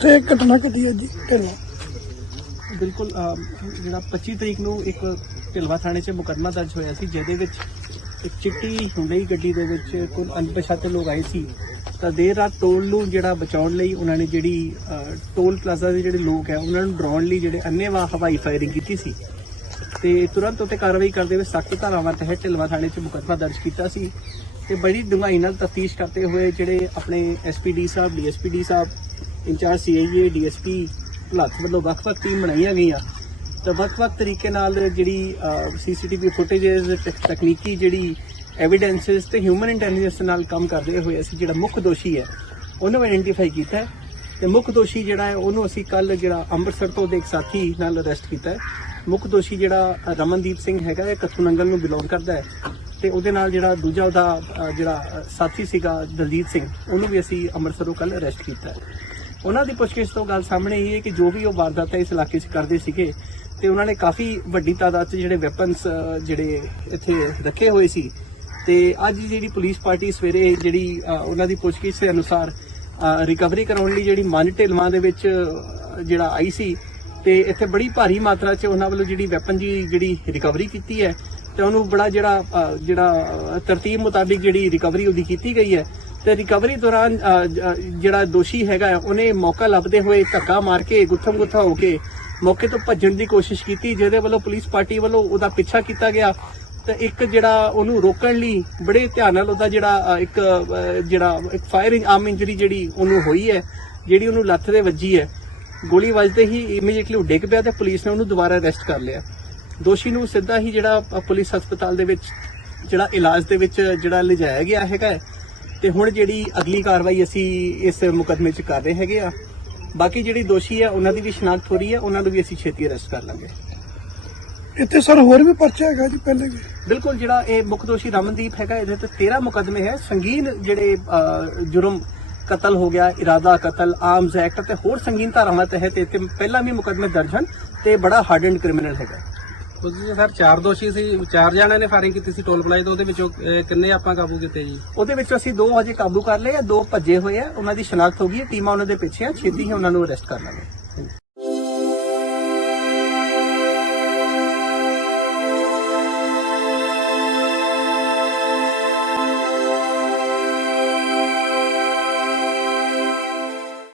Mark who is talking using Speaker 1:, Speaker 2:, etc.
Speaker 1: ਤੇ ਘਟਨਾ ਘਟੀ ਹੈ ਜੀ? ਢਿੱਲੋਂ
Speaker 2: ਬਿਲਕੁਲ ਅਹ, ਜਿਹੜਾ 25 ਤਰੀਕ ਨੂੰ ਇੱਕ ਢਿਲਵਾ ਥਾਣੇ 'ਚ ਮੁਕੱਦਮਾ ਦਰਜ ਹੋਇਆ ਸੀ ਜਿਹਦੇ ਵਿੱਚ ਇੱਕ ਚਿੱਟੀ ਹੁੰਡਈ ਗੱਡੀ ਦੇ ਵਿੱਚ ਕੁਝ ਅਣਪਛਾਤੇ ਲੋਕ ਆਏ ਸੀ। ਤਾਂ ਦੇਰ ਰਾਤ ਟੋਲ ਨੂੰ ਜਿਹੜਾ ਬਚਾਉਣ ਲਈ ਉਹਨਾਂ ਨੇ ਜਿਹੜੀ ਟੋਲ ਪਲਾਜ਼ਾ ਦੇ ਜਿਹੜੇ ਲੋਕ ਹੈ, ਉਹਨਾਂ ਨੂੰ ਡਰਾਉਣ ਲਈ ਜਿਹੜੇ ਅੰਨੇਵਾਹ ਹਵਾਈ ਫਾਇਰਿੰਗ ਕੀਤੀ ਸੀ। ਤੇ ਤੁਰੰਤ ਉੱਤੇ ਕਾਰਵਾਈ ਕਰਦੇ ਹੋਏ ਸਖਤ ਧਾਰਾਵਾਂ ਤਹਿਤ ਢਿਲਵਾ ਥਾਣੇ 'ਚ ਮੁਕੱਦਮਾ ਦਰਜ ਕੀਤਾ ਸੀ ਤੇ ਬੜੀ ਡੂੰਘਾਈ ਨਾਲ ਤਫਤੀਸ਼ ਕਰਦੇ ਹੋਏ ਜਿਹੜੇ ਆਪਣੇ ਐਸਪੀਡੀ ਸਾਹਿਬ ਡੀਐਸਪੀਡੀ ਸਾਹਿਬ, ਇੰਚਾਰਜ ਸੀਆਈਏ ਡੀਐਸਪੀ ਭਲੱਥ ਵੱਲੋਂ ਵੱਖ-ਵੱਖ ਟੀਮ ਬਣਾਈਆਂ ਗਈਆਂ। ਤਾਂ ਵੱਖ-ਵੱਖ ਤਰੀਕੇ ਨਾਲ ਜਿਹੜੀ ਸੀਸੀਟੀਵੀ ਫੁਟੇजेस ਤਕਨੀਕੀ ਜਿਹੜੀ ਐਵੀਡੈਂਸਸ ਤੇ ਹਿਊਮਨ ਇੰਟੈਲੀਜੈਂਸ ਨਾਲ ਕੰਮ ਕਰਦੇ ਹੋਏ ਅਸੀਂ ਜਿਹੜਾ ਮੁੱਖ ਦੋਸ਼ੀ ਹੈ, ਉਹਨੂੰ ਆਇਡੈਂਟੀਫਾਈ ਕੀਤਾ ਹੈ ਤੇ ਮੁੱਖ ਦੋਸ਼ੀ ਜਿਹੜਾ ਹੈ, ਉਹਨੂੰ ਅਸੀਂ ਕੱਲ ਜਿਹੜਾ ਅੰਮ੍ਰਿਤਸਰ ਤੋਂ ਦੇ ਇੱਕ ਸਾਥੀ ਨਾਲ ਅਰੈਸਟ ਕੀਤਾ ਹੈ। ਮੁੱਖ ਦੋਸ਼ੀ ਜਿਹੜਾ ਰਮਨਦੀਪ ਸਿੰਘ ਹੈਗਾ ਇਹ ਕੱਥੂ ਨੰਗਲ ਨੂੰ ਬਿਲੋਂਗ ਕਰਦਾ ਹੈ ਤੇ ਉਹਦੇ ਨਾਲ ਜਿਹੜਾ ਦੂਜਾ ਉਹਦਾ ਜਿਹੜਾ ਸਾਥੀ ਸੀਗਾ ਦਲਜੀਤ ਸਿੰਘ, ਉਹਨੂੰ ਵੀ ਅਸੀਂ ਅੰਮ੍ਰਿਤਸਰੋਂ ਕੱਲ ਅਰੈਸਟ ਕੀਤਾ ਉਹਨਾਂ ਦੀ ਪੁੱਛਗਿੱਛ ਤੋਂ ਗੱਲ ਸਾਹਮਣੇ ਇਹ ਹੈ ਕਿ ਜੋ ਵੀ ਉਹ ਵਾਰਦਾਤਾਂ ਇਸ ਇਲਾਕੇ 'ਚ ਕਰਦੇ ਸੀਗੇ ਤੇ ਉਹਨਾਂ ਨੇ ਕਾਫੀ ਵੱਡੀ ਤਾਦਾਦ 'ਚ ਜਿਹੜੇ ਵੈਪਨਸ ਜਿਹੜੇ ਇੱਥੇ ਰੱਖੇ ਹੋਏ ਸੀ ਤੇ ਅੱਜ ਜਿਹੜੀ ਪੁਲਿਸ ਪਾਰਟੀ ਸਵੇਰੇ ਜਿਹੜੀ ਉਹਨਾਂ ਦੀ ਪੁੱਛਗਿੱਛ ਦੇ ਅਨੁਸਾਰ ਰਿਕਵਰੀ ਕਰਾਉਣ ਲਈ ਜਿਹੜੀ ਮਨ ਢਿਲਵਾਂ ਦੇ ਵਿੱਚ ਜਿਹੜਾ ਆਈ ਸੀ, ਤੇ ਇੱਥੇ ਬੜੀ ਭਾਰੀ ਮਾਤਰਾ 'ਚ ਉਹਨਾਂ ਵੱਲੋਂ ਜਿਹੜੀ ਵੈਪਨ ਦੀ ਜਿਹੜੀ ਰਿਕਵਰੀ ਕੀਤੀ ਹੈ, ਤੇ ਉਹਨੂੰ ਬੜਾ ਜਿਹੜਾ ਜਿਹੜਾ ਤਰਤੀਬ ਮੁਤਾਬਿਕ ਜਿਹੜੀ ਰਿਕਵਰੀ ਉਹਦੀ ਕੀਤੀ ਗਈ ਹੈ। ਤੇ ਰਿਕਵਰੀ ਦੌਰਾਨ ਜਿਹੜਾ ਦੋਸ਼ੀ ਹੈਗਾ ਉਹਨੇ ਮੌਕਾ ਲੱਭਦੇ ਹੋਏ ਧੱਕਾ ਮਾਰ ਕੇ ਗੁੱਥਮ ਗੁੱਥਾ ਹੋ ਕੇ ਮੌਕੇ ਤੋਂ ਭੱਜਣ ਦੀ ਕੋਸ਼ਿਸ਼ ਕੀਤੀ, ਜਿਹਦੇ ਵੱਲੋਂ ਪੁਲਿਸ ਪਾਰਟੀ ਵੱਲੋਂ ਉਹਦਾ ਪਿੱਛਾ ਕੀਤਾ ਗਿਆ। ਤਾਂ ਇੱਕ ਜਿਹੜਾ ਉਹਨੂੰ ਰੋਕਣ ਲਈ ਬੜੇ ਧਿਆਨ ਨਾਲ ਉਹਦਾ ਜਿਹੜਾ ਇੱਕ ਜਿਹੜਾ, ਇੱਕ ਫਾਇਰ ਆਮ ਇੰਜਰੀ ਜਿਹੜੀ ਉਹਨੂੰ ਹੋਈ ਹੈ, ਜਿਹੜੀ ਉਹਨੂੰ ਲੱਤ ਦੇ ਵੱਜੀ ਹੈ, ਗੋਲੀ ਵੱਜਦੇ ਹੀ ਇਮੀਡੀਏਟਲੀ ਉਹ ਡਿੱਗ ਪਿਆ ਤੇ ਪੁਲਿਸ ਨੇ ਉਹਨੂੰ ਦੁਬਾਰਾ ਅਰੈਸਟ ਕਰ ਲਿਆ। ਦੋਸ਼ੀ ਨੂੰ ਸਿੱਧਾ ਹੀ ਜਿਹੜਾ ਪੁਲਿਸ ਹਸਪਤਾਲ ਦੇ ਵਿੱਚ ਜਿਹੜਾ ਇਲਾਜ ਦੇ ਵਿੱਚ ਜਿਹੜਾ ਲਿਜਾਇਆ ਗਿਆ ਹੈਗਾ ਹੈ ਤੇ ਹੁਣ ਜਿਹੜੀ ਅਗਲੀ ਕਾਰਵਾਈ ਅਸੀਂ ਇਸ ਮੁਕਦਮੇ 'ਚ ਕਰ ਰਹੇ ਹੈਗੇ ਆ। ਬਾਕੀ ਜਿਹੜੀ ਦੋਸ਼ੀ ਆ ਉਹਨਾਂ ਦੀ ਵੀ ਸ਼ਨਾਖਤ ਹੋ ਰਹੀ ਹੈ, ਉਹਨਾਂ ਨੂੰ ਵੀ ਅਸੀਂ ਛੇਤੀ ਅਰੈਸਟ ਕਰ ਲਾਂਗੇ।
Speaker 1: ਇੱਥੇ ਸਰ ਹੋਰ ਵੀ ਪਰਚਾ ਹੈਗਾ ਜੀ ਪਹਿਲੇ ਵੀ।
Speaker 2: ਬਿਲਕੁਲ ਜਿਹੜਾ ਇਹ ਮੁੱਖ ਦੋਸ਼ੀ ਰਮਨਦੀਪ ਹੈਗਾ ਇਹਦੇ ਤੇ 13 ਮੁਕਦਮੇ ਹੈ। ਸੰਗੀਨ ਜਿਹੜੇ ਜੁਰਮ ਕਤਲ ਹੋ ਗਿਆ ਇਰਾਦਾ ਕਤਲ ਆਰਮਸ ਐਕਟ ਤੇ ਹੋਰ ਸੰਗੀਨ ਧਾਰਾਵਾਂ ਤਹਿਤ ਤੇ ਪਹਿਲਾਂ ਵੀ ਮੁਕਦਮੇ ਦਰਜ ਹਨ ਤੇ ਬੜਾ ਹਾਰਡਨਡ ਕ੍ਰਿਮੀਨਲ ਹੈਗਾ।
Speaker 3: ਉਹਦੇ ਸਰ ਚਾਰ ਦੋਸ਼ੀ ਸੀ ਚਾਰ ਜਣਿਆਂ ਨੇ ਫਾਇਰਿੰਗ ਕੀਤੀ ਸੀ ਟੋਲ ਪਲਾਜ਼ਾ ਤੋਂ ਉਹਦੇ ਵਿੱਚੋਂ ਕਿੰਨੇ ਆਪਾਂ ਕਾਬੂ ਕੀਤੇ ਜੀ?
Speaker 2: ਉਹਦੇ ਵਿੱਚੋਂ ਅਸੀਂ ਦੋ ਅਜੇ ਕਾਬੂ ਕਰ ਲਏ ਆ ਦੋ ਭੱਜੇ ਹੋਏ ਆ ਉਹਨਾਂ ਦੀ ਸ਼ਨਾਖਤ ਹੋ ਗਈ ਹੈ ਟੀਮਾਂ ਉਹਨਾਂ ਦੇ ਪਿੱਛੇ ਆ ਛੇਤੀ ਹੀ ਉਹਨਾਂ ਨੂੰ ਅਰੈਸਟ ਕਰ ਲਾਂਗੇ।